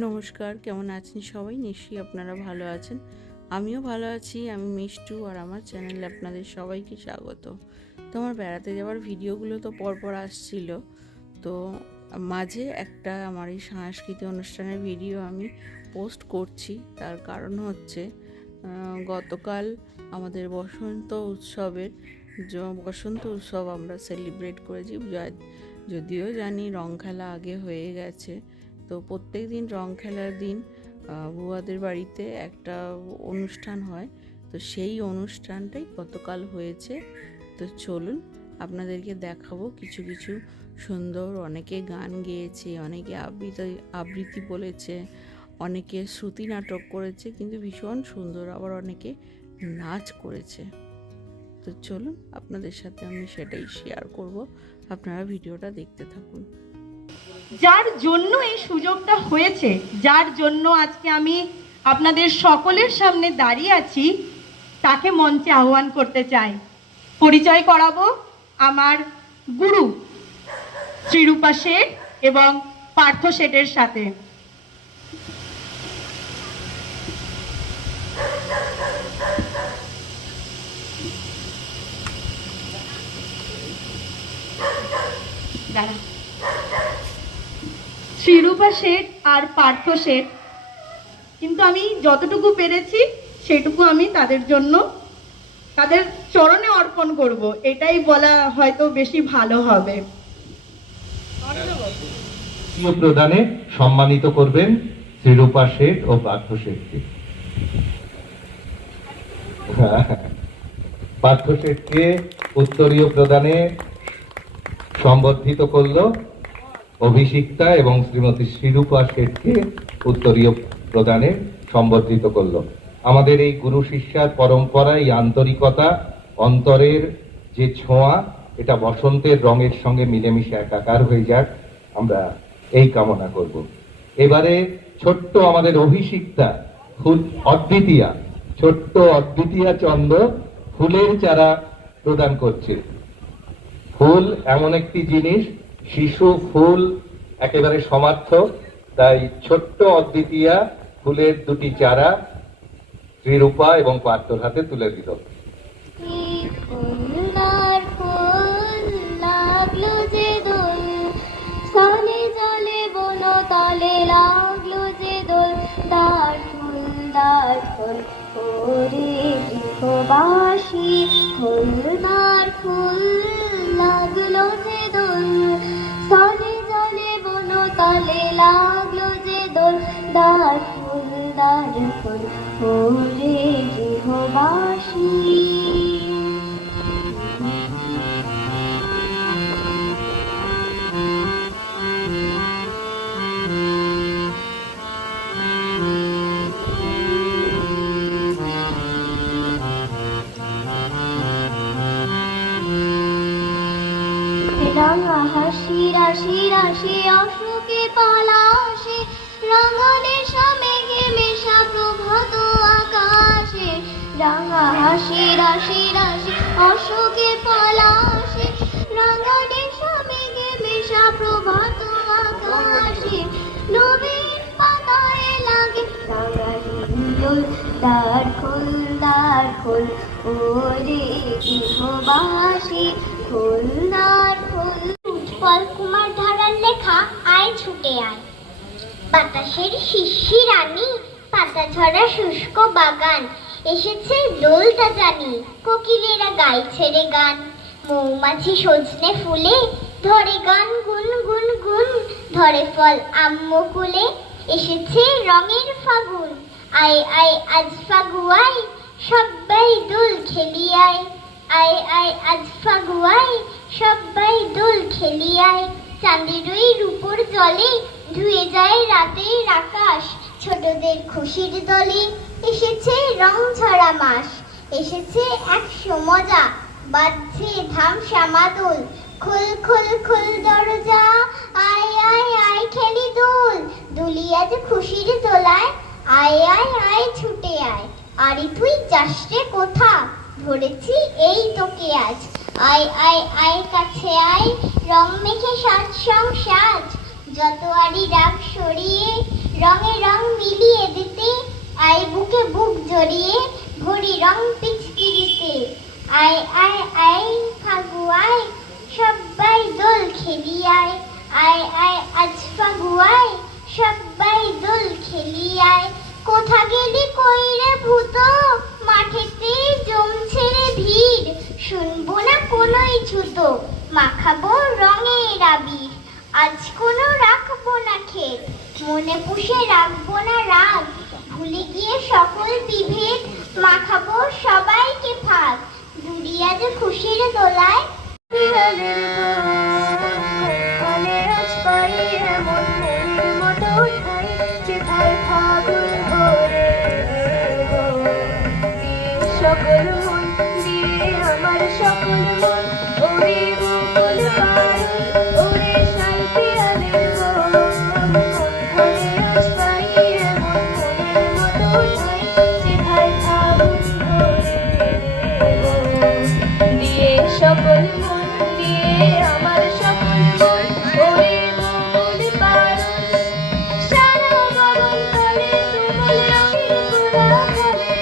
নমস্কার, কেমন আছেন সবাই? নিশ্চয়ই আপনারা ভালো আছেন। আমিও ভালো আছি। আমি মিষ্টু, আর আমার চ্যানেলে আপনাদের সবাইকে স্বাগত। তো আমার বেড়াতে যাওয়ার ভিডিওগুলো তো পরপর আসছিল, তো মাঝে একটা আমার এই সাংস্কৃতিক অনুষ্ঠানের ভিডিও আমি পোস্ট করছি। তার কারণ হচ্ছে গতকাল আমাদের বসন্ত উৎসব আমরা সেলিব্রেট করেছি। যদিও জানি রং খেলা আগে হয়ে গেছে, তো প্রত্যেক দিন রং খেলার দিন বুয়াদের বাড়িতে একটা অনুষ্ঠান হয়। তো সেই অনুষ্ঠানটাই গতকাল হয়েছে। তো চলুন আপনাদেরকে দেখাবো কিছু কিছু সুন্দর, অনেকে গান গেয়েছে, অনেকে আবৃত্তি বলেছে, অনেকে শ্রুতি নাটক করেছে, কিন্তু ভীষণ সুন্দর, আবার অনেকে নাচ করেছে। তো চলুন আপনাদের সাথে আমি সেটাই শেয়ার করব, আপনারা ভিডিওটা দেখতে থাকুন। যার জন্য এই সুযোগটা হয়েছে, যার জন্য আজকে আমি আপনাদের সকলের সামনে দাঁড়িয়ে আছি, তাকে মঞ্চে আহ্বান করতে চাই। পরিচয় করাবো আমার গুরু শ্রীরূপা শেঠ এবং পার্থ শেঠের সাথে। শ্রীরূপা শেঠ আর পার্থ শেঠ, কিন্তু আমি যতটুকু পেরেছি সেটুকু আমি তাদের জন্য, তাদের চরণে অর্পণ করব, এটাই বলা হয়তো বেশি ভালো হবে। প্রদানে সম্মানিত করবেন শ্রীরূপা শেঠ ও পার্থ শেঠকে। পার্থ শেঠকে উত্তরীয় প্রদানে সম্বর্ধিত করল অভিষিক্তা, এবং শ্রীমতী শ্রীরূপা শেঠকে উত্তরীয় প্রদানে সম্বর্ধিত করল। আমাদের এই গুরু শিষ্যার পরম্পরা, এই আন্তরিকতা, অন্তরের যে ছোঁয়া, এটা বসন্তের রঙের সঙ্গে মিলেমিশে একাকার হয়ে যাক, আমরা এই কামনা করব। এবারে ছোট্ট আমাদের অভিষিক্তা ছোট্ট অদ্বিতীয়া চন্দ্র ফুলের চারা প্রদান করছে। ফুল এমন একটি জিনিস, শিশু ফুল একেবারে সমার্থক, তাই ছোট্ট অদ্বিতীয়া ফুলের দুটি চারা শ্রীরূপা এবং পার্থর হাতে তুলে দিল। ফুলদার ফুল লাগলো যে দোল, সানে জলে বনতলে লাগলো যে দোল, দার ফুল ওরে গৃহবাসী। রাঙা হাসি রাশি রাশি অশোকে পলাশে, রাঙালে মেঘে মেশা প্রভাত আকাশে। রাঙা হাসি রাশি রাশি অশোকে পলাশে, রাঙালে মেঘে মেশা প্রভাত আকাশে। নবীন পাতায় লাগে রাঙালি দোল, দ্বার খোল ওরে গৃহবাসী। উৎপল কুমার ধারার লেখা আয় ছুটে আয়। বাতাসের শিশির রানী, পাতা ঝরা শুষ্ক বাগান, এসেছে দোলটা জানি, কোকিলেরা গাইছে রে গান। মৌমাছি সজনে ফুলে ধরে গান গুন গুন গুন, ধরে ফল আম্মকুলে, এসেছে রঙের ফাগুন। আয় আয় আজ ফাগুয়াই, সবাই দোল খেলি আয়। আয় আয় আজ ফাগুয়াই, সবাই দোল খেলি আয়। চাঁদের ওই রূপোর জলে ধুয়ে যায় রাতের আকাশ, ছোটদের খুশির দলে এসেছে রং ছড়া মাস। এসেছে 100 মজা, বাজছে ধামসা মাদল। খোল খোল খোল দরজা, আয় আয় আয় খেলি দোল, দুলি আজ খুশির দোলায়। আয় আয় আয় ছুটে আয়, আরে তুই যাস রে কোথা, ধরেছি এই তোকে আজ। আয় আয় আয় কাছে আয়, রং মেখে সাজ সংসাজ, যত আরি রাগ সরিয়ে রঙে রং মিলিয়ে দিতে, আয় বুকে বুক জড়িয়ে ভরি রং পিচকিরিতে। আয় আয় আয় ফাগু আয়, সবাই দোল খেলি আয়। আয় আয় আজ ফাগু আয়, সবাই দোল খেলি আয়। কোথা গেলি কইরে ভূত, মাঠেতে জমছে রে ভিড়। শুনবো না কোনোই ছুতো, মাখাবো রঙের আবির। আজ কোনো রাখবো না খেদ, মনে পুষে রাখবো না রাগ। ভুলে গিয়ে সকল বিভেদ, মাখাবো সবাইকে ভাগ। দুরি আজ খুশির দোলায়। সকল মন দিয়ে আমার সকল মন, ওরে বকুল পারুল, ওরে শালপিয়ালের বন। মনে আজ পাই এমন মনের মতো ঠাই, যেথায় ফাগুন ধরে। দিয়ে সকল মন দিয়ে আমার সকল মন, ওরে বকুল পারুল, সারা গগন তলে তুমুল রঙের কোলাহলে।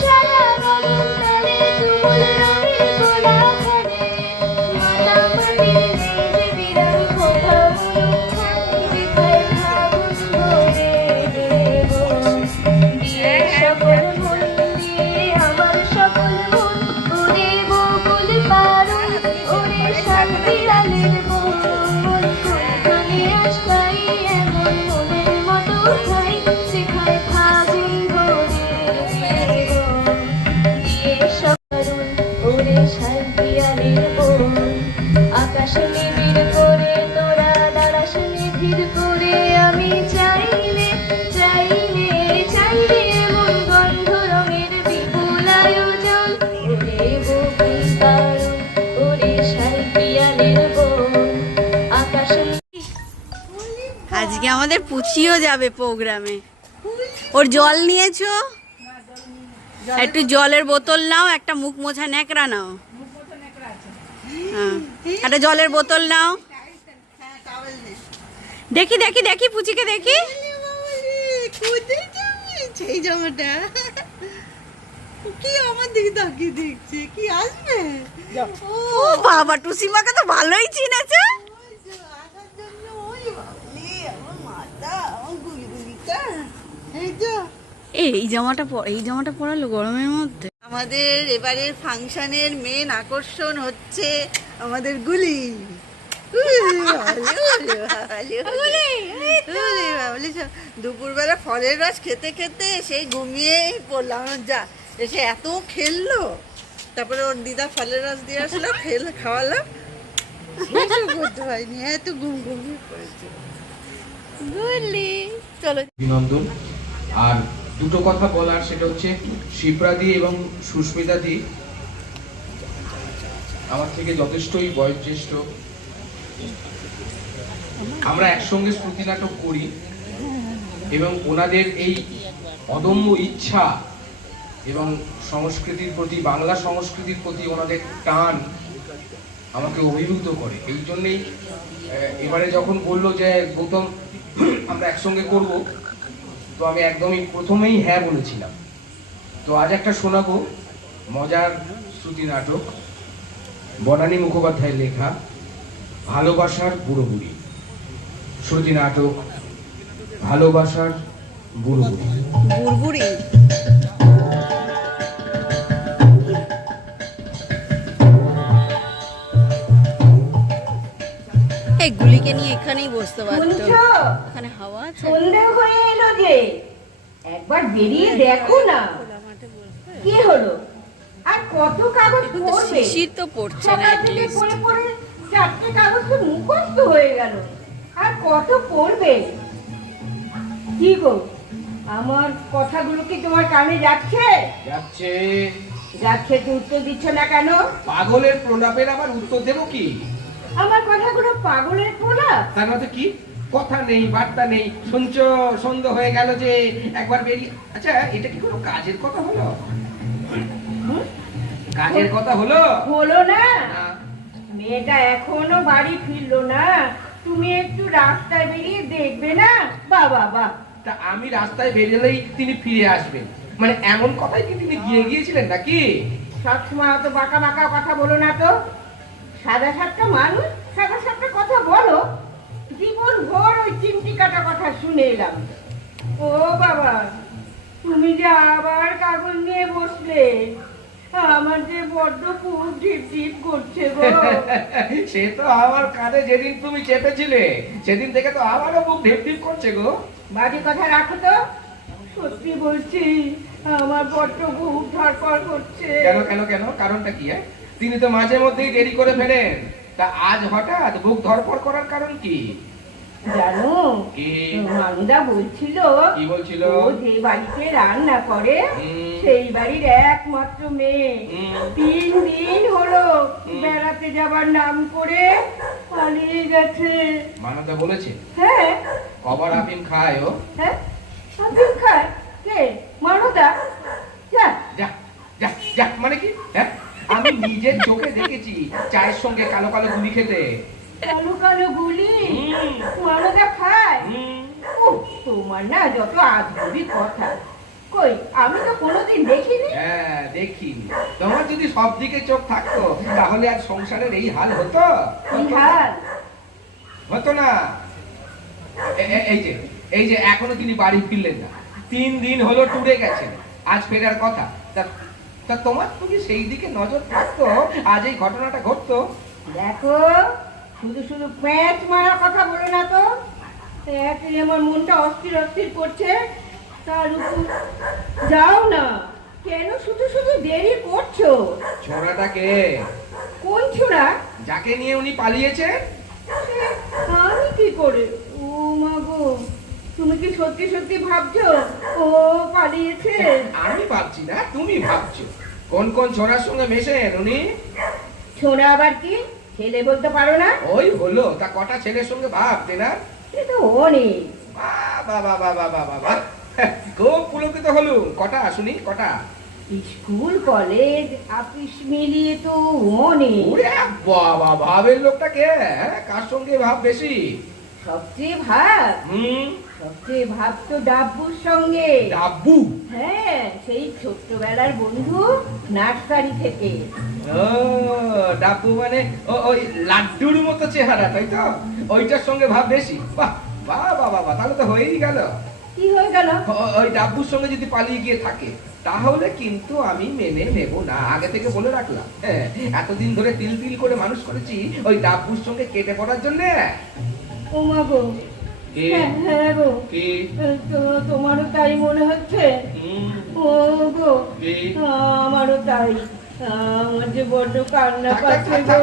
সারা গগন তলে তুমুল রঙের কোলাহলে। মাতামাতির নেই যে বিরাম, কোথাও মুলুকখান, যেথায় ফাগুন ধরে। দিয়ে সকল মন দিয়ে আমার সকল মন, ওরে বকুল পারুল, ওরে শালপিয়ালের বন। কোনখানে আজ পাই এমন মনের মতো ঠাই, যেখানে ফাগুন ধরে। দিয়ে সকল ওরে শালপিয়ালের বন। আকাশে নিবিড় করে তোরা দাঁড়াস নিবিড় করে, আমি চাইলে চাইলে চাইলে এমন গন্ধ রঙের বিপুল আয়োজন। ওরে বকুল পারুল, ওরে শালপিয়ালের বন। আকাশে আজকে আমাদের পুচিও যাবে প্রোগ্রামে। ওর জল নিয়েছো? একটু জলের বোতল নাও, একটা মুখ মোছা ন্যাকড়া নাও। হ্যাঁ, একটা জলের বোতল নাও। দেখি দেখি দেখি পুচিকে দেখি। সেই জামাটা কি আমার দিকে তাকিয়ে দেখছে, কি আসবে? ও বাবা, টুসিমাকে তো ভালোই চিনেছে। এই জামাটা পরালো গরমের মধ্যে। আমাদের এবারের ফাংশনের মেন আকর্ষণ হচ্ছে আমাদের গুলি। দুপুরবেলা ফলের রস খেতে খেতে সেই ঘুমিয়ে পড়লাম। যা এসে এত খেললো, তারপরে ওর দিদা ফলের রস দিয়ে আসলো, খাওয়ালাম, করতে হয়নি, এত ঘুমিয়ে পড়েছে গুলি। চলো অভিনন্দন। আর দুটো কথা বলার, সেটা হচ্ছে শিপ্রাদি এবং সুস্মিতাদি আমার থেকে যথেষ্টই বয়োজ্যেষ্ঠ। আমরা একসঙ্গে শ্রুতি নাটক করি এবং ওনাদের এই অদম্য ইচ্ছা এবং সংস্কৃতির প্রতি, বাংলা সংস্কৃতির প্রতি ওনাদের টান আমাকে অভিভূত করে। এই জন্যেই এবারে যখন বললো যে গৌতম আমরা একসঙ্গে করব, তো আমি একদমই প্রথমেই হ্যাঁ বলেছিলাম। তো আজ একটা শোনাবো মজার শ্রুতি নাটক, বনানী মুখোপাধ্যায়ের লেখা ভালোবাসার বুড়ো বুড়ি। শ্রুতি নাটক ভালোবাসার বুড়ো বুড়ি। বুড়বুড়ি এই গুলিকে নিয়ে এখানেই বসতে পারতো, এখানে হাওয়া আছে। সন্ধে হয়ে এলো যে, একবার বেরিয়ে দেখো না কি হলো। আর কত কাগজ পড়বে? শিশির তো পড়ছে না, সকাল থেকে পড়ে পড়ে চারটে কাগজ তো মুখস্থ হয়ে গেল। আর কত পড়বে? কি গো, আমার কথাগুলো কি তোমার কানে যাচ্ছে? যাচ্ছে। যাচ্ছে তো উত্তর দিচ্ছ না কেন? পাগলের প্রলাপের আবার উত্তর দেবো কি? আমার কথাগুলো পাগলের প্রলাপ? তার মধ্যে কি কথা নেই, বার্তা নেই, শুনছো সন্ধ্যা হয়ে গেল যে একবার বেরিয়ে। আচ্ছা, এটা কি কোনো কাজের কথা হলো? কাজের কথা হলো? হলো না। মেয়েটা এখনো বাড়ি ফিরলো না, তুমি একটু রাস্তায় বেরিয়ে দেখবে না? বাবা বাবা, তা আমি রাস্তায় বেরোলেই তিনি ফিরে আসবেন, মানে এমন কথাই কি তিনি গিয়েছিলেন নাকি? সবসময় অত বাঁকা বাঁকা কথা বলো না তো। সাদা সাতটা মানুষ সাদা সাতটা কথা বলো, জীবন ভর ওই চিমটি কাটা কথা শুনে এলাম। ও বাবা, তুমি যে আবার কাগজ নিয়ে বসলে, আমার যে বড্ড খুব ঢিপ ঢিপ করছে গো। সে তো আমার কাঁধে যেদিন তুমি চেপেছিলে সেদিন থেকে তো আমারও বুক ঢিপ ঢিপ করছে গো। বাজে কথা রাখো তো, সত্যি বলছি আমার বড্ড বুক ধড়ফড় করছে। কেন কেন কেন কারণটা কি? তিনি তো মাঝে মধ্যেই দেরি করে ফেলেন, তা আজ হঠাৎ বুক ধড়ফড় করার কারণ কি? জানো, কি? মানুদা বলছিল কি বলছিল? ও যে বাড়িতে রান্না করে সেই বাড়ির একমাত্র মেয়ে 3 দিন হলো বেড়াতে যাবার নাম করে পালিয়ে গেছে। মানদা বলেছে? হ্যাঁ। কবার আফিম খায় ও? হ্যাঁ, আফিম খায়? কে? মানদা? যা যা যা যা মানে কি? হ্যাঁ, আমি নিজের চোখে দেখেছি চায়ের সঙ্গে কালো কালো গুলি খেতে। কালো কালো গুলি মানদা খায়? তোমার না যত আজগুবি কথা। কই, আমি তো কোনোদিন দেখিনি। হ্যাঁ, দেখিনি। তোমার যদি সব দিকে চোখ থাকতো তাহলে আর সংসারের এই হাল হতো? কি হাল? হতো না। এই যে এখনো তিনি বাড়ি ফিরলেন না, 3 দিন হলো ট্যুরে গেছেন, আজ ফেরার কথা। তা তোমার তুমি সেই দিকে নজর থাকতো, আজ এই ঘটনাটা ঘটতো। দেখো, শুধু শুধু প্যাঁচ মারার কথা বলো না তো। একই আমার মনটা অস্থির অস্থির করছে, তার উপর যাও না। কেন শুধু শুধু দেরি করছো? ছোড়াটাকে? কোন ছোড়া? যাকে নিয়ে উনি পালিয়েছে। আমি কি করে? ও মা গো, তুমি কি সত্যি সত্যি ভাবছো ও পালিয়েছে? আমি ভাবছি না, তুমি ভাবছো। কোন কোন ছোড়ার সঙ্গে মেশেন উনি? ছোড়া আবার কি? ছেলে বলতে পারো না? ওই হলো, তা কটা ছেলের সঙ্গে ভাবতে না? সে তো অনেক। বাবা বাবা বাবা বাবা, খুব পুলকিত হলো। কটা শুনি, কটা? স্কুল কলেজ অফিস মিলিয়ে তো অনেক। ওরে বাবা, ভাবের লোকটা কে? কার সঙ্গে ভাব বেশি? সবচেয়ে ভাব? সবচেয়ে ভাব তো ডাব্বুর সঙ্গে। ডাব্বু? হ্যাঁ, সেই ছোট্টবেলার বন্ধু, নার্সারি থেকে। ও ডাব্বু মানে ওই লাড্ডুর মতো চেহারা, তাই তো? ওইটার সঙ্গে ভাব বেশি? বাহ বাহ বাবা, তাহলে তো হয়েই গেল। কি হয়ে গেল? ওই ডাব্বুর সঙ্গে যদি পালিয়ে গিয়ে থাকে তাহলে কিন্তু আমি মেনে নেব না, আগে থেকে বলে রাখলাম। হ্যাঁ, এতদিন ধরে তিল তিল করে মানুষ করেছি ওই ডাব্বুর সঙ্গে কেটে পড়ার জন্য। ও মা গো, কি? হ্যাঁ গো, কি? তোমারও তাই মনে হচ্ছে? ও গো, আমারও তাই। আমার যে বড্ড কান্না পাচ্ছে গো।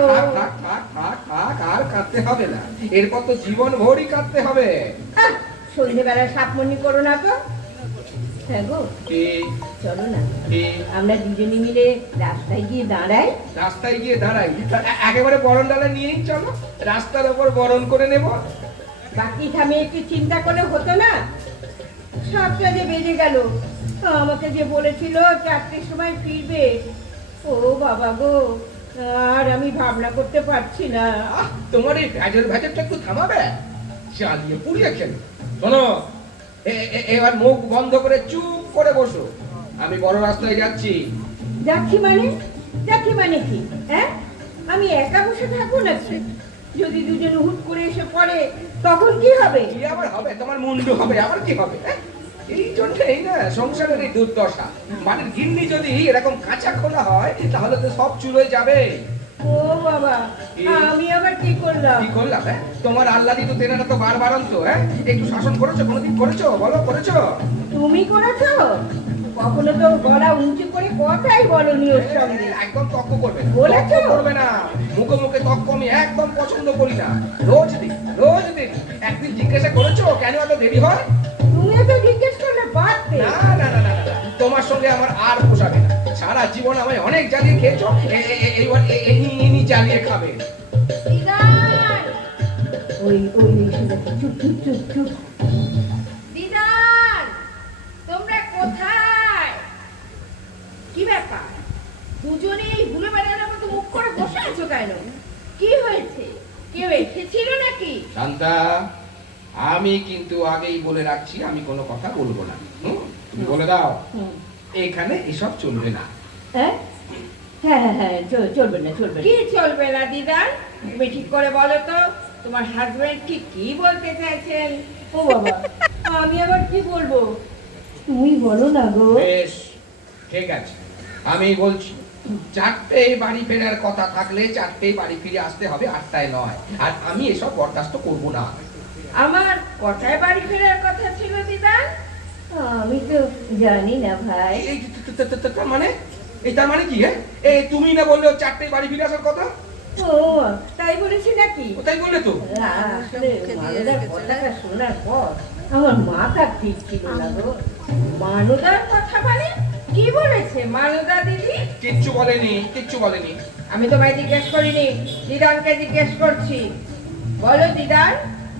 আর কাঁদতে হবে না, এরপর তো জীবন ভরই কাঁদতে হবে। সন্ধ্যেবেলা সাপমনি করো না তো। হ্যাঁ গো, চলো না আমরা দুজনে মিলে রাস্তায় গিয়ে দাঁড়াই। রাস্তায় গিয়ে দাঁড়াই? একেবারে বরণ ডালা নিয়েই চলো, রাস্তার ওপর বরণ করে নেব। বাকি থামে একটু চিন্তা করলে হতো না? 7টা যে বেজে গেল, আমাকে যে বলেছিল 4টের সময় ফিরবে। ও বাবা গো, আর আমি ভাবনা করতে পারছি না। তোমার এই ভেজরটা একটু থামাবে? চালিয়ে পুড়িয়ে খেলো। শোনো, এবার মুখ বন্ধ করে চুপ করে বসো। আমি বড় রাস্তায় যাচ্ছি। যাচ্ছি মানে কি? হ্যাঁ, আমি একা বসে থাকবো নাকি? যদি দুজন হুট করে এসে পড়ে তখন কি হবে? কি আবার হবে? তোমার মুন্ডু হবে, আবার কি হবে? এই জন্যই না সংসারের এই দুর্দশা। বাড়ির গিন্নি যদি এরকম কাঁচা খোলা হয় তাহলে তো সব চুলোয় যাবে। ও বাবা, আমি আবার কি করলাম? কি করলাম? তোমার আল্লাদি তো তেনারা তো বারবারন্ত। একটু শাসন করেছো? কোনোদিন করেছো? বলো, করেছো? তুমি করেছো? কখনো তো গলা উঁচু করে কথাই বলনি ওর সঙ্গে। একদম তক্ক করবে না, বলেছো? করবে না। মুখে মুখে তক্ক আমি একদম পছন্দ করি না। রোজ দিন। একদিন জিজ্ঞাসা করেছো কেন এত দেরি হয়? তুমি তো জিজ্ঞেস করলে পারতে। না, তোমার সঙ্গে আমার আর পোষাবে না। সারা জীবন আমায় অনেক জ্বালিয়ে খেয়েছো, এইবার ইনি জ্বালিয়ে খাবে। ওই চুপ চুপ চুপ চুপ। দিদার, তোমরা কোথায়? কি ব্যাপার, দুজনেই ভুলে বেড়ানোর মতো মুখ করে বসে আছো কেন? কি হয়েছে? কেউ এসেছিল নাকি? শান্তা, আমি আমি কিন্তু আগেই বলে রাখছি, আমি কোনো কথা বলবো না। তুমি বলে দাও এখানে এসব চলবে না। হ্যাঁ হ্যাঁ হ্যাঁ হ্যাঁ চলবে না, চলবে না। কি চলবে না দিদা? তুমি ঠিক করে বলো তো, তোমার হাজবেন্ড ঠিক কি বলতে চাইছেন? ও বাবা, আমি আবার কি বলবো? তুমি বলো না গো। বেশ, ঠিক আছে, আমি বলছি। 4টেই বাড়ি ফেরার কথা থাকলে 4টেই বাড়ি ফিরে আসতে হবে, 8টায় নয়। আর আমি এসব বরদাস্ত করবো না। আমার কটায় বাড়ি ফেরার কথা ছিল দিদা? আমি তো জানি না ভাই। তার মানে তার মানে কি? তুমি না বললে 4টেই বাড়ি ফিরে আসার কথা? ও তাই বলেছি নাকি? তাই বললে তো। আসলে মানুদার কথাটা শোনার পর আমার মাথা ঠিক ছিল না গো। মানুদার কথা মানে কি বলেছে মানুদা দিদি? কিচ্ছু বলেনি, কিচ্ছু বলেনি। আমি তোমায় জিজ্ঞেস করিনি, দিদানকে জিজ্ঞেস করছি। বলো দিদান,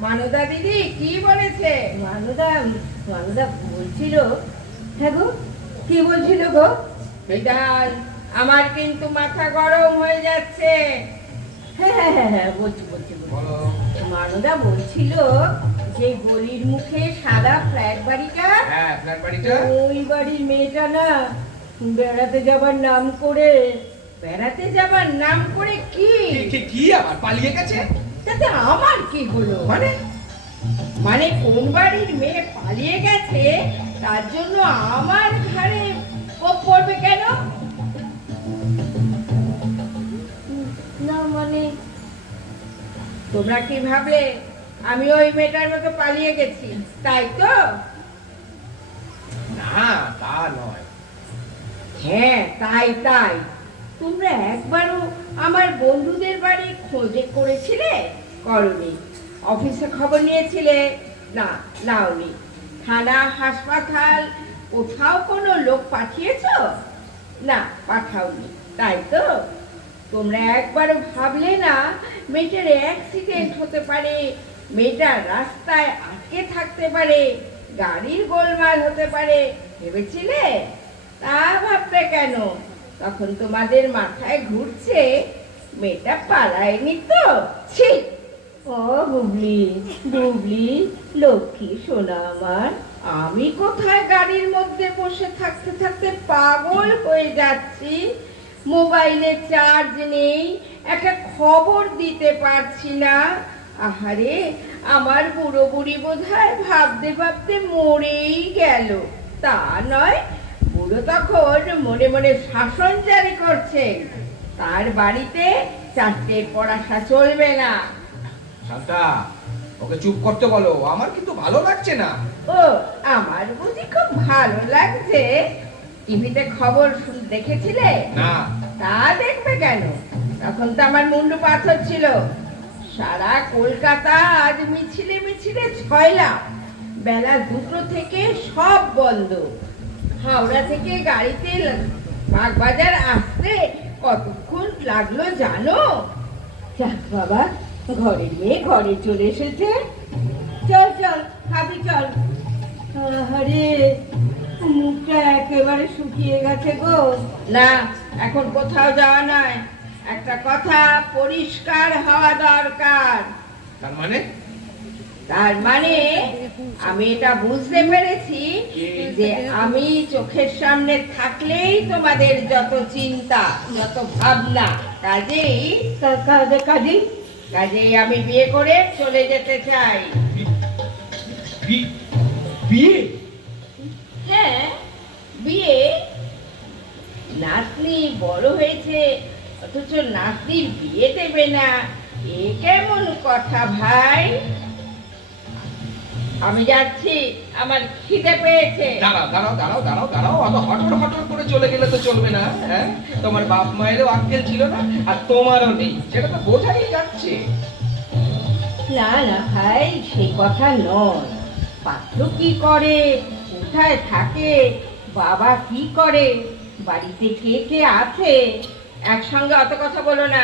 মানুদা দিদি কি বলেছে? মানুদা বলছিল। হ্যাঁ গো, কি বলছিল গো? দিদান, আমার কিন্তু মাথা গরম হয়ে যাচ্ছে। হ্যাঁ হ্যাঁ হ্যাঁ হ্যাঁ বলছি। বলো। মানুদা বলছিল যে গলির মুখে সাদা ফ্ল্যাট বাড়িটা, হ্যাঁ, ফ্ল্যাট বাড়িটা। ওই বাড়ির মেয়েটা না বেড়াতে যাবার নাম করে বেড়াতে যাবার নাম করে কি? কি আবার পালিয়ে গেছে? তাতে আমার কি হলো? মানে কোন বাড়ির মেয়ে পালিয়ে গেছে তার জন্য আমার ঘরে কোপ পড়বে কেন? না মানে তোমরা কি ভাবলে আমি ওই মেয়েটার মতো পালিয়ে গেছি, তাই তো? না, তা নয়। হ্যাঁ, তাই তোমরা একবারও আমার বন্ধুদের বাড়ি খোঁজে করেছিলে? করনি। অফিসে খবর নিয়েছিলে? না, নাওনি। থানা, হাসপাতাল কোথাও কোনো লোক পাঠিয়েছো? না, পাঠাওনি, তাই তো? তোমরা একবারও ভাবলে না মেয়েটার অ্যাক্সিডেন্ট হতে পারে, মেয়েটা রাস্তায় আটকে থাকতে পারে, গাড়ির গোলমাল হতে পারে? ভেবেছিলে? তা ভাবতে কেন? তখন তোমাদের মাথায় ঘুরছে মেয়েটা পালায়নি তো? ছি! ও বুবলি লক্ষ্মী সোনা আমার, আমি কোথায় গাড়ির মধ্যে বসে থাকতে থাকতে পাগল হয়ে যাচ্ছি, মোবাইলে চার্জ নেই, একটা খবর দিতে পারছি না। আহারে, আমার বুড়ো বুড়ি বোধহয় ভাবতে ভাবতে মরেই গেল। তা নয়, বুড়ো তখন মনে মনে শাসন জারি করছেন, তার বাড়িতে 4টের পর আসা চলবে না। শান্তা, ওকে চুপ করতে বলো, আমার কিন্তু ভালো লাগছে না। ও, আমার বুঝি খুব ভালো লাগছে? টিভিতে খবর দেখেছিলে? না। তা দেখবে কেন? তখন তো আমার মুন্ডু পাথর ছিল। সারা কলকাতা আজ মিছিলে মিছিলে ছয়লাম, বেলা 2টো থেকে সব বন্ধ। হাওড়া থেকে গাড়িতে বাগবাজার আসতে কতক্ষণ লাগলো জানো? যাক বাবা, ঘরের মেয়ে ঘরে চলে এসেছে। চল খাবি চল। আরে মুখটা একেবারে শুকিয়ে গেছে গো। না, এখন কোথাও যাওয়া নয়, একটা কথা পরিষ্কার হওয়া দরকার। তার মানে আমি এটা বুঝতে পেরেছি যে আমি চোখের সামনে থাকলেই তোমাদের যত চিন্তা, যত ভাবনা, কাজেই আমি বিয়ে করে চলে যেতে চাই। বিয়ে? হ্যাঁ, বিয়ে। নাতনি বড় হয়েছে অথচ নাতনির বিয়ে দেবে না, এ কেমন কথা ভাই? আমি যাচ্ছি, আমার খিদে পেয়েছে। দাঁড়াও, অত হটর করে চলে গেলে তো চলবে না। হ্যাঁ, তোমার বাপ মায়েরও আক্কেল ছিল না, আর তোমারও নেই, সেটা তো বোঝাই যাচ্ছে। না ভাই, সেই কথা নয়। পাত্র কি করে, কোথায় থাকে, বাবা কি করে, বাড়িতে কে কে আছে? একসঙ্গে অত কথা বলো না,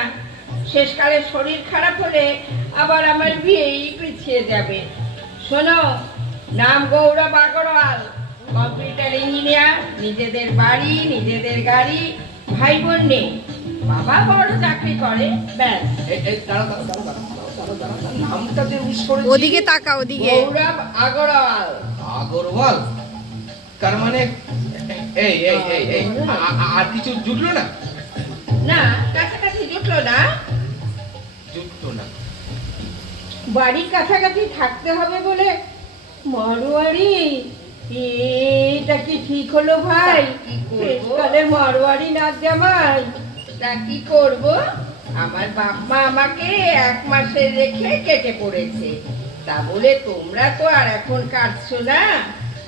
শেষকালে শরীর খারাপ হলে আবার আমার বিয়েই পিছিয়ে যাবে। শোনো, নাম গৌরব আগরওয়াল, কম্পিউটার ইঞ্জিনিয়ার, নিজেদের বাড়ি, নিজেদের গাড়ি, ভাই বোন নেই, বাবা বড় চাকরি করে, ব্যাস। দাঁড়াও, নামটা যে উস করেছি ওদিকে তাকা, ওদিকে। গৌরব আগরওয়াল। আগরওয়াল, তার মানে এই এই এই এই আর কিছু জুটলো না? না, কাছাকাছি জুটলো না। জুটলো না। বাড়ির কাছাকাছি থাকতে হবে বলে মারোয়ারি? এটা কি ঠিক হলো ভাই? শেষকালে মারোয়ারি নাচ জামাই? তা কি করব, আমার বাপ মা আমাকে 1 মাসে রেখে কেটে পড়েছে। তা বলে তোমরা তো আর এখন কাটছো না,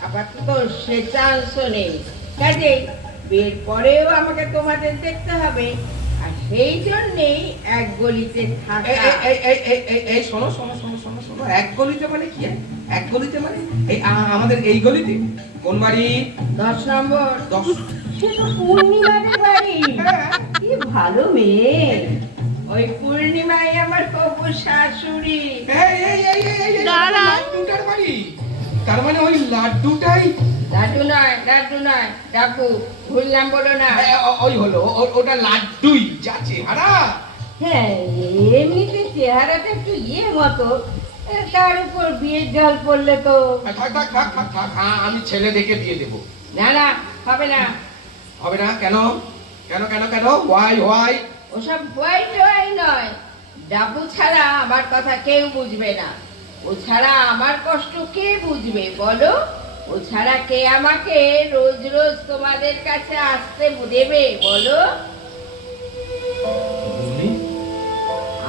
আপাতত সে চান্সও নেই। কাজেই বের পরেও আমাকে তোমাদের দেখতে হবে, আর সেই জন্যেই এক গলিতে থাকা। এই শোনো শোনো শোনো শোনো শোনো, এক গলিতে মানে কি? এক গলিতে মানে এই আমাদের এই গলিতে? কোন বাড়ি? 10 নম্বর। 10। সে তো পূর্ণিমাদের বাড়ি। কি ভালো মেয়ে, ওই পূর্ণিমাই আমার হবু শাশুড়ি। লাড্ডুটার বাড়ি? তার মানে ওই লাড্ডুটাই? লাড্ডু নয়, লাড্ডু নয়, ডাকু, ভুললাম বলো না। ওই হলো ওটা লাড্ডুই, যা চেহারা। হ্যাঁ, এমনিতে চেহারাটা একটু মতো, তার উপর বিয়ের জল পড়লে তো। থাক থাক থাক থাক থাক, আমি ছেলে দেখে দিয়ে দেবো। না না, হবে না। হবে না কেন? কেন কেন কেন? Why why? ওসব হোয়াইট হোয়াই নয়, ডাবু ছাড়া আমার কথা কেউ বুঝবে না। ও ছাড়া আমার কষ্ট কে বুঝবে বলো? ও ছাড়া কে আমাকে রোজ রোজ তোমাদের কাছে আসতে দেবে বলো?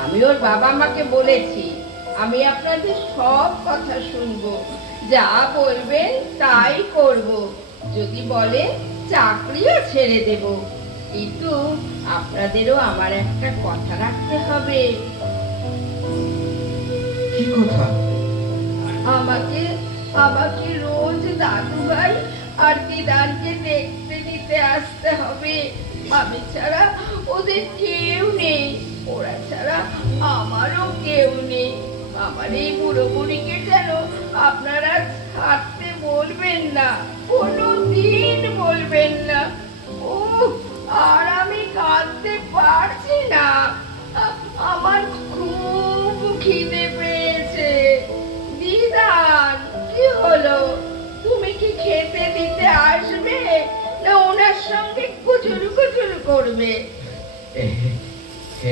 আমি ওর বাবা মাকে বলেছি আমি আপনাদের সব কথা শুনবো, যা বলবেন তাই করব, যদি বলে চাকরিও ছেড়ে দেব। কিন্তু আপনাদেরও আমার একটা কথা রাখতে হবে। কি কথা? আমাকে আমাকে রোজ দাদু ভাই আর দিদারকে দেখতে নিতে আসতে হবে। আমি ছাড়া ওদের কেউ নেই, ওরা ছাড়া আমারও কেউ নেই। আমার এই বুড়ো বুড়িকে যেন আপনারা ছাড়তে বলবেন না, কোনোদিন বলবেন না। ও, আর আমি কাঁদতে পারছি না, আমার খুব খিদে পেয়েছে। দিদার, কি হলো? তুমি কি খেতে দিতে আসবে না ওনার সঙ্গে কুচুর কুচুর করবে?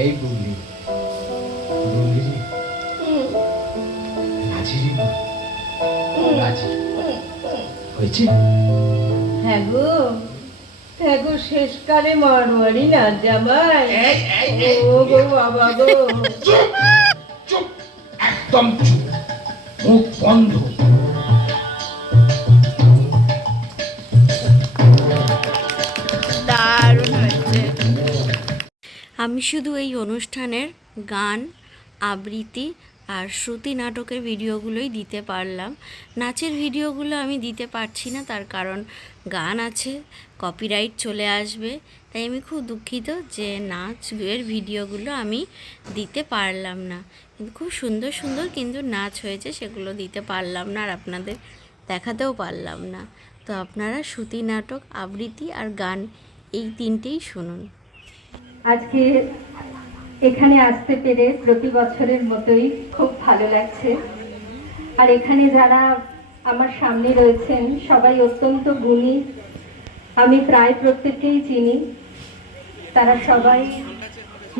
এই বুবলি, বুবলি রাজি রে? রাজি হয়েছে? হ্যাঁ গো, হ্যাঁ গো, শেষকালে মারোয়ারি না জামাই। ও গো বাবা গো। চুপ চুপ, একদম চুপ, মুখ বন্ধ। দারুণ হয়েছে। আমি শুধু এই অনুষ্ঠানের গান, আবৃত্তি আর শ্রুতি নাটকের ভিডিওগুলোই দিতে পারলাম। নাচের ভিডিওগুলো আমি দিতে পারছি না, তার কারণ গান আছে, কপিরাইট চলে আসবে। তাই আমি খুব দুঃখিত যে নাচের ভিডিওগুলো আমি দিতে পারলাম না। কিন্তু খুব সুন্দর সুন্দর কিন্তু নাচ হয়েছে, সেগুলো দিতে পারলাম না আর আপনাদের দেখাতেও পারলাম না। তো আপনারা শ্রুতি নাটক, আবৃত্তি আর গান এই তিনটেই শুনুন। আজকে এখানে আসতে পেরে প্রতি বছরের মতোই খুব ভালো লাগছে। আর এখানে যারা আমার সামনে রয়েছেন সবাই অত্যন্ত গুণী, আমি প্রায় প্রত্যেককেই চিনি। তারা সবাই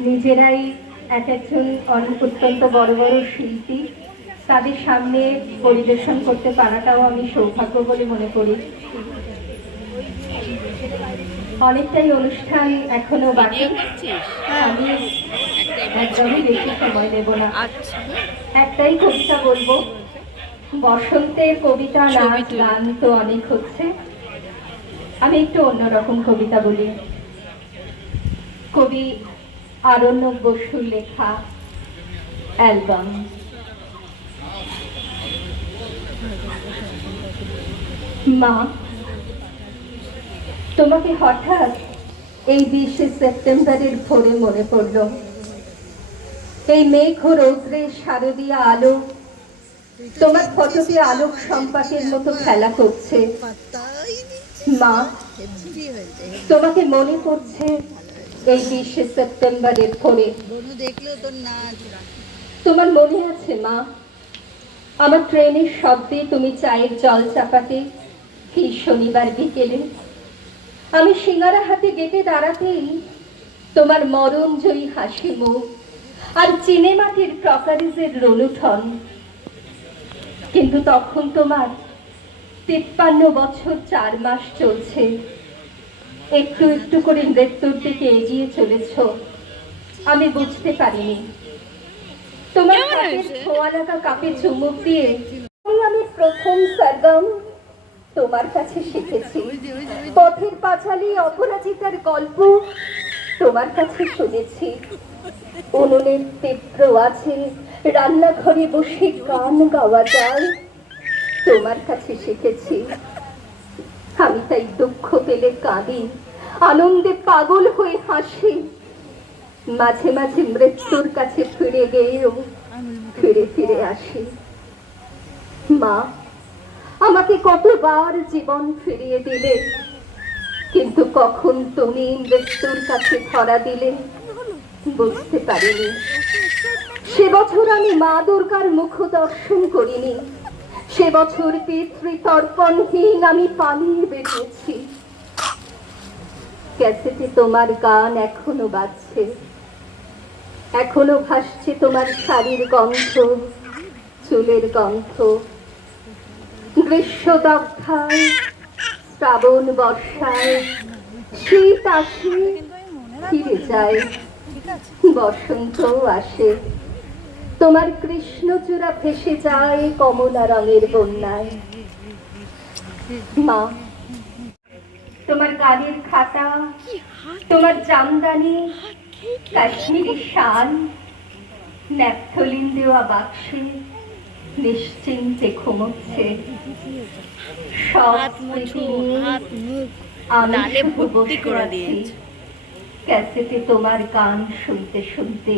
নিজেরাই এক একজন অত্যন্ত বড় বড় শিল্পী। তাদের সামনে পরিবেশন করতে পারাটাও আমি সৌভাগ্য বলে মনে করি। অনেকটাই অনুষ্ঠান এখনো বাকি, আমি একদমই বেশি সময় নেব না। একটাই কবিতা বলবো, বসন্তের কবিতা, নাচ গান তো অনেক হচ্ছে, আমি একটু অন্যরকম কবিতা বলি। কবি আরণ্যক বসুর লেখা অ্যালবাম। মা, তোমাকে হঠাৎ এই 20 সেপ্টেম্বরের ভোরে মনে পড়ল। এই মেঘ ও রৌদ্রের শারদীয় আলো তোমার ফটোতে আলোক সম্পাকের মতো খেলা করছে। মা, তোমাকে মনে পড়ছে এই 20 সেপ্টেম্বরের ভোরে। তোমার মনে আছে মা, আমার ট্রেনের শব্দে তুমি চায়ের জল চাপাতে এই শনিবার বিকেলে? আমি সিঙ্গারা হাতে গেটে দাঁড়াতেই তোমার মরণজয়ী হাসি মুখ আর চিনে মাটির প্রকারিজের রোলুঠন। কিন্তু তখন তোমার 53 বছর 4 মাস চলছে। একটু একটু করে মৃত্যুর দিকে এগিয়ে চলেছ, আমি বুঝতে পারিনি। তোমার হাতের ছোঁয়া লাগা কাপে চুমুক দিয়ে আমি প্রথম সরগম তোমার কাছে শিখেছি। পথের পাঁচালী অপরাজিতার গল্প তোমার কাছে শুনেছি। উনুনের তীব্র আছে রান্নাঘরে বসে গান গাওয়া যায় তোমার কাছে শিখেছি। আমি তাই দুঃখ পেলে কাঁদি, আনন্দে পাগল হয়ে হাসি। মাঝে মাঝে মৃত্যুর কাছে ফিরে গিয়েও ফিরে ফিরে আসি। মা, আমাকে কতবার জীবন ফিরিয়ে দিলে, কিন্তু কখন তুমি মৃত্যুর কাছে ধরা দিলে বুঝতে পারিনি। সে বছর আমি মা দুর্গার মুখ দর্শন করিনি। সে বছর পিতৃতর্পণহীন আমি পালিয়ে বেরিয়েছি। ক্যাসেটে তোমার গান এখনো বাজছে, এখনো ভাসছে তোমার শাড়ির গন্ধ, চুলের গন্ধ। গ্রীষ্মদগ্ধায়, শ্রাবণ বর্ষায়, শীত আসে ফিরে যায়, বসন্ত আসে। তোমার কৃষ্ণচূড়া ভেসে যায় কমলা রঙের বন্যায়। মা, তোমার গানের খাতা, তোমার জামদানি, কাশ্মীরি শাল, ন্যাপথলিন দেওয়া বাক্সে নিশ্চিন্তে ঘুমোচ্ছে। সব স্মৃতি আমি ভর্তি করে দিয়েছি ক্যাসেটে তোমার গান শুনতে শুনতে।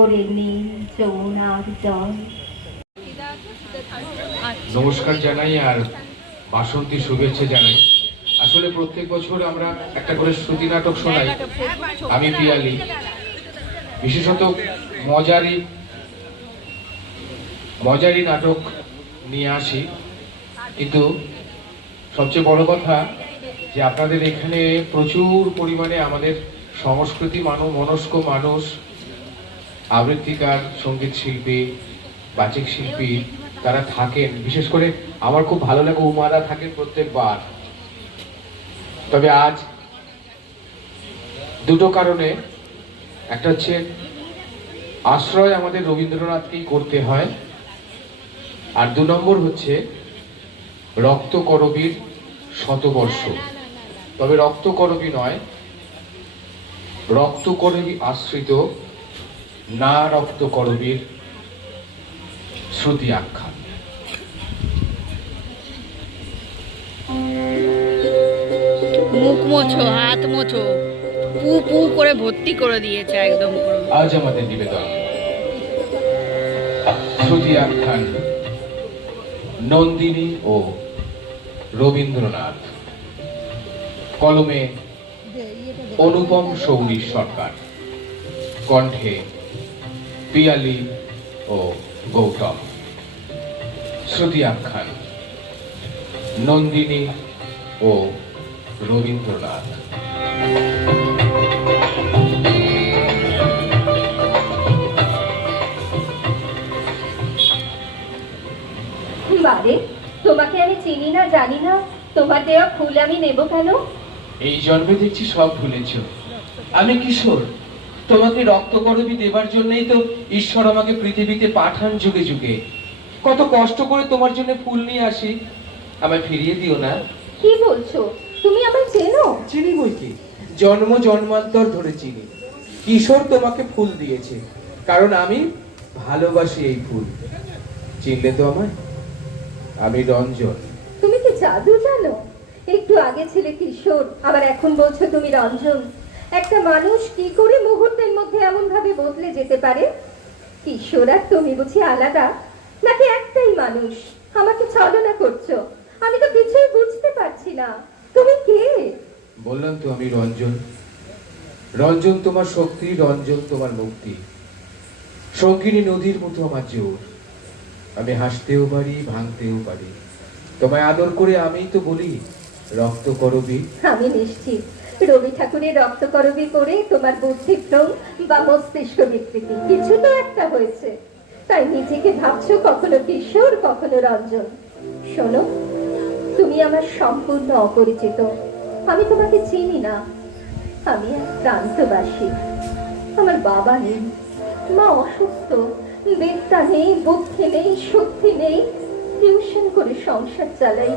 ওরে নীল যমুনার জল। নমস্কার জানাই আর বাসন্তী শুভেচ্ছা জানাই। আসলে প্রত্যেক বছর আমরা একটা করে শ্রুতি নাটক শোনাই, আমি পিয়ালি। বিশেষত মজারি নাটক নিয়ে আসি, কিন্তু সবচেয়ে বড় কথা যে আপনাদের এখানে প্রচুর পরিমাণে আমাদের সংস্কৃতি মনস্ক মানুষ, আবৃত্তিকার, সঙ্গীত শিল্পী, বাচিক শিল্পী তারা থাকেন। বিশেষ করে আমার খুব ভালো লাগে উমাদা থাকেন প্রত্যেকবার। তবে আজ দুটো কারণে, একটা হচ্ছে আশ্রয় আমাদের রবীন্দ্রনাথকেই করতে হয়, আর 2 নম্বর হচ্ছে রক্তকরবীর শতবর্ষ। তবে রক্তকরবী নয়, রক্তকরবী আশ্রিত না রক্তকরবীর শ্রুতি আখ্যান। মুখ মোছো, হাত মোছো, পু পু করে ভর্তি করে দিয়েছে একদম। আজ আমাদের নিবেদন শ্রুতি আখ্যান নন্দিনী ও রবীন্দ্রনাথ। কলমে অনুপম সৌরী সরকার, কণ্ঠে পিয়ালি ও গৌতম। শ্রুতি আখ্যান নন্দিনী ও রবীন্দ্রনাথ। বারে, তোমাকে আমি চিনি না, জানি না, তোমার দেওয়া ফুল আমি নেব কেন? এই জন্মে দেখছি সব ভুলেছ। আমি কিশোর, তোমাকে রক্তকরবী দেবার জন্যই তো ঈশ্বর আমাকে পৃথিবীতে পাঠান যুগে যুগে। কত কষ্ট করে তোমার জন্য ফুল নিয়ে আসি, আমায় ফিরিয়ে দিও না। কি বলছো? তুমি আমায় চেনো? চিনি বই কি, জন্ম জন্মান্তর ধরে চিনি। কিশোর তোমাকে ফুল দিয়েছে কারণ আমি ভালোবাসি এই ফুল। চিনলে তো আমায়? আমি রঞ্জন। তুমি কি জাদু জানো? একটু আগে ছিলে কিশোর, আবার এখন বলছো তুমি রঞ্জন। একটা মানুষ কি করে মুহূর্তের মধ্যে এমন ভাবে বদলে যেতে পারে? কিশোর আর তুমি বুঝি আলাদা, নাকি একটাই মানুষ? আমাকে ছলনা করছো, আমি তো কিছুই বুঝতে পারছি না। তুমি কে? বললাম তো আমি রঞ্জন। রঞ্জন তোমার শক্তি, রঞ্জন তোমার মুক্তি। সঙ্গিনী নদীর মতো আমার জোর, আমি হাসতেও পারি ভাঙতেও পারি, তোমায় আদর করে আমিই তো বলি রক্ত করবি। আমি নিশ্চিত রবি ঠাকুরের রক্ত করবি করে তোমার বুদ্ধিভ্রম বা মস্তিষ্ক বিকৃতি কিছু তো একটা হয়েছে, তাই নিজেকে ভাবছো কখনো কিশোর কখনো রঞ্জন। শোনো, তুমি আমার সম্পূর্ণ অপরিচিত, আমি তোমাকে চিনি না। আমি এক প্রান্তবাসী, আমার বাবা নেই, মা অসুস্থ, বিদ্যা নেই, বুদ্ধি নেই, শক্তি নেই, টিউশন করে সংসার চালাই।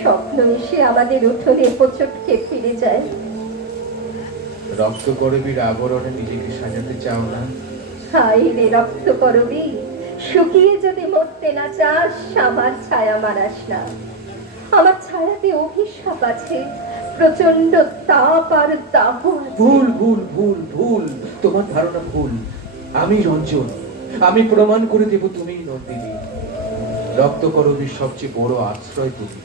স্বপ্ন এসে আমাদের উঠোনে হোঁচটকে ফিরে যায়। রক্ত করবির আবরণে নিজেকে সাজাতে চাও না? হাই রে রক্ত করবি, শুকিয়ে যদি মরতে না চাস আমার ছায়া মারাস না। আমার ছায়াতে অভিশাপ আছে, প্রচন্ড তাপ আর দাহ আছে। ভুল ভুল ভুল ভুল, তোমার ধারণা ভুল। আমি রঞ্জন, আমি প্রমাণ করে দেব তুমিই নন্দিনী। রক্ত করবির সবচেয়ে বড় আশ্রয় তুমি,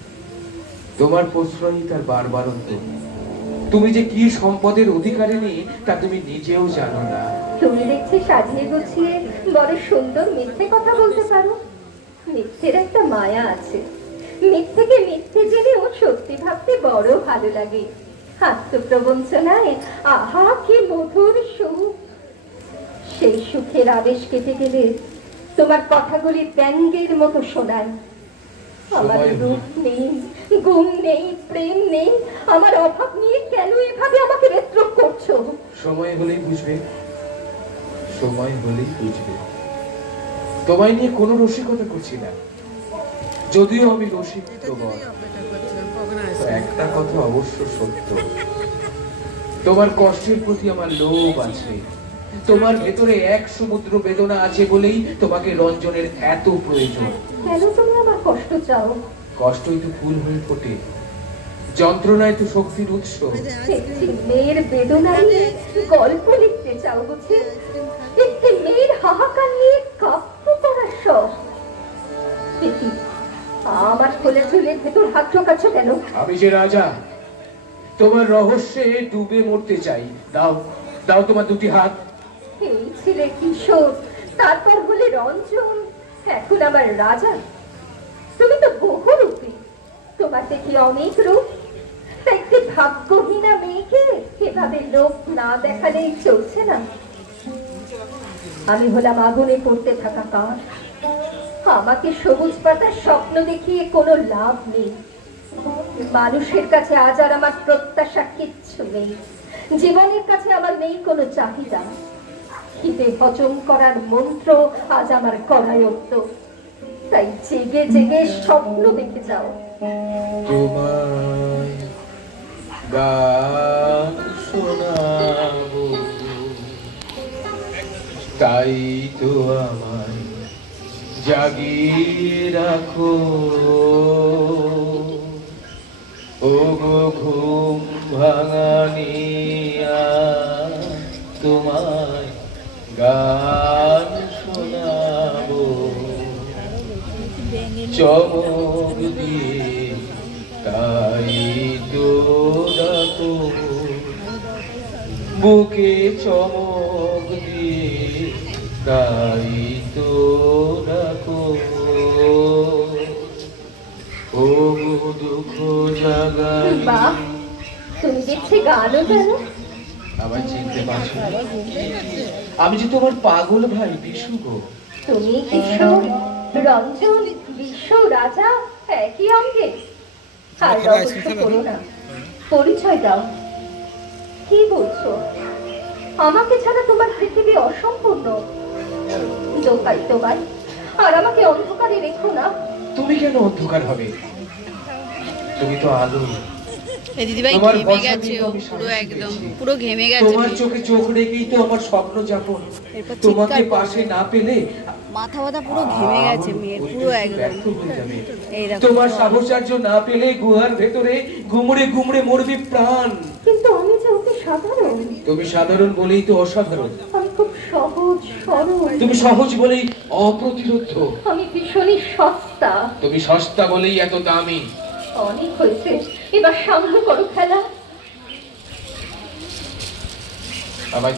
তোমার প্রশ্রয়ই তার বারবারন্ত। তুমি যে কি সম্পদের অধিকারিণী তা তুমি নিজেও জানো না। তুমি দেখছি সাজিয়ে গুছিয়ে বড় সুন্দর মিথ্যে কথা বলতে পারো। মিথ্যের একটা মায়া আছে, মিথ্যেকে মিথ্যে জেনেও সত্যি ভাবতে বড় ভালো লাগে। আত্মপ্রবঞ্চনায় আহা কি মধুর সুখ। সেই সুখের আবেশ কেটে গেলে তোমার কথাগুলি ব্যঙ্গের মতো শোনায়। আমার রূপ নেই, গুণ নেই, প্রেম নেই, আমার অভাব নিয়ে কেন এভাবে আমাকে রেত্রোপ করছো? সময় হলেই বুঝবে, সময় হলেই বুঝবে। তোমায় নিয়ে কোনো রসিকতা করছি না, যদিও আমি রসিক প্রবল। একটা কথা অবশ্য সত্য, তোমার কষ্টের প্রতি আমার লোভ আছে। তোমার ভেতরে এক সমুদ্র বেদনা আছে বলেই তোমাকে রঞ্জনের এত প্রয়োজন। কেন তুমি আমার কষ্ট চাও? কষ্টই তো ফুল হয়ে ফোটে, যন্ত্রণায় তো শক্তির উৎস। একটি মেয়ের বেদনা নিয়ে গল্প লিখতে চাও বুঝি? একটি মেয়ের হাহাকার নিয়ে কাব্য করার শখ? দেখি আমার খোলা চুলের ভেতর হাত ঢোকাচ্ছ কেন? আমি যে রাজা, তোমার রহস্যে ডুবে মরতে চাই। দাও দাও তোমার দুটি হাত। এই ছিলে কিশোর, তারপর হলে রঞ্জন, এখন আবার রাজা। তুমি তো বহুরূপী, তোমার দেখি অনেক রূপ। একটি ভাগ্যহীনা মেয়েকে এভাবে লোভ না দেখালেই চলছে না। আমি হলাম আগুনে পড়তে থাকা কাঠ, আমাকে সবুজ পাতার স্বপ্ন দেখিয়ে কোনো লাভ নেই। মানুষের কাছে আজ আর আমার প্রত্যাশা কিচ্ছু নেই, জীবনের কাছে আমার নেই কোনো চাহিদা। খিদে হজম করার মন্ত্র আজ আমার করায়ত্ত, তাই জেগে জেগে স্বপ্ন দেখে যাও। তোমায় গান শোনাবো, তাই তো আমায় জাগিয়ে রাখো। ও গো ঘুম ভাঙানিয়া, তোমায় গান শোনাবো, চমক দিয়ে তাই তো ডাকো, বুকে চমক দিয়ে তাই তো ডাকো। ও দুঃখ জাগানি। বাহ, তুমি দেখছি গানও জানো। আবার চিনতে পারছো? আমি যে তোমার পাগল ভাই বিশু গো। তুমি কিশোর, রঞ্জন, বিশ্ব রাজা একই অঙ্গে। আর রহস্য করো না, পরিচয় দাও। কি বলছো? আমাকে ছাড়া তোমার পৃথিবী অসম্পূর্ণ। দোহাই তোমার, আর আমাকে অন্ধকারে রেখো না। তুমি কেন অন্ধকার হবে? তুমি তো আলো। দিদিভাই তোমার ঘেমে বর্ষা গেছে, দিনে ও আমি পুরো সাহস একদম পেয়েছি। পুরো ঘেমে গেছে। তোমার চোখে চোখ রেখেই তো আমার স্বপ্ন যাপন। এরপর তোমাকে চিৎকার পাশে না পেলে মাথা ব্যথা পুরো ঘেমে গেছে মেয়ের, পুরো একদম ব্যর্থ হয়ে যাবে। এই দেখো। তোমার সাহচর্য না পেলে গুহার ভেতরে গুমড়ে গুমড়ে মরবি প্রাণ। কিন্তু আমি যে অতি সাধারণ, তুমি সাধারণ বলেই তো অসাধারণ। আমি খুব সহজ সরল, তুমি সহজ বলেই অপ্রতিরোধ। আমি ভীষণই সস্তা। তুমি সস্তা বলেই এত দামি। অনেক হয়েছে, এবার সামনে করো খেলা। আমার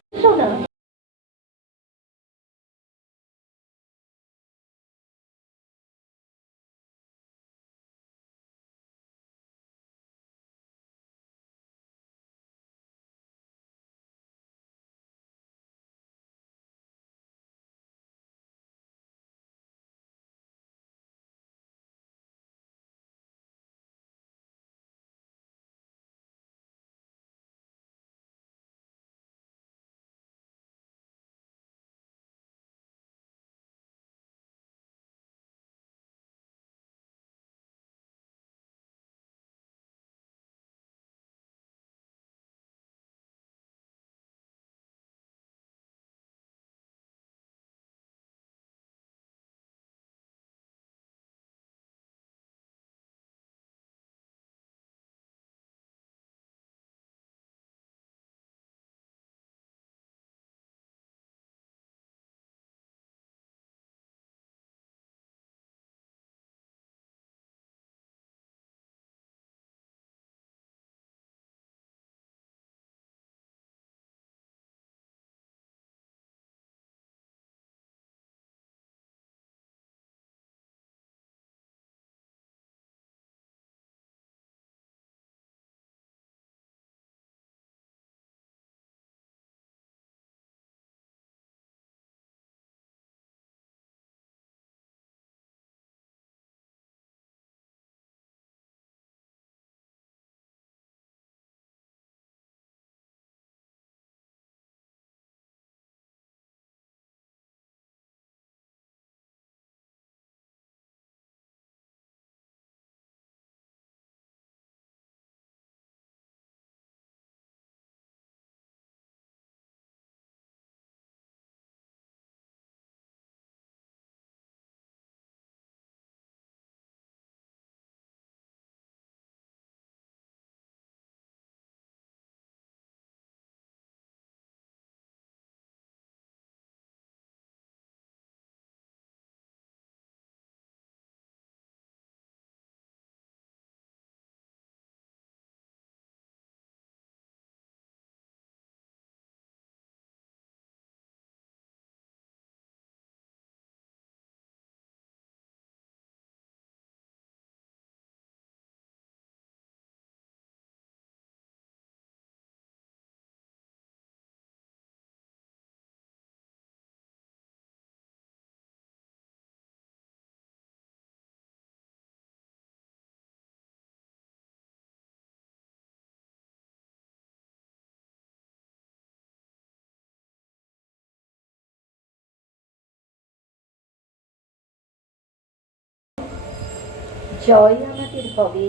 জয় আমাদের হবে।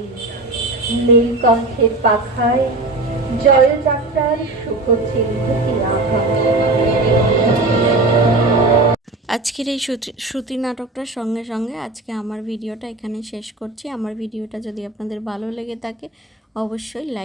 নীলকণ্ঠের পাখায় জয়যাত্রার শুভ চিহ্নটি আঁকা। আজকের এই শ্রুতি নাটকটার সঙ্গে সঙ্গে আজকে আমার ভিডিওটা এখানে শেষ করছি। আমার ভিডিওটা যদি আপনাদের ভালো লেগে থাকে অবশ্যই লাইক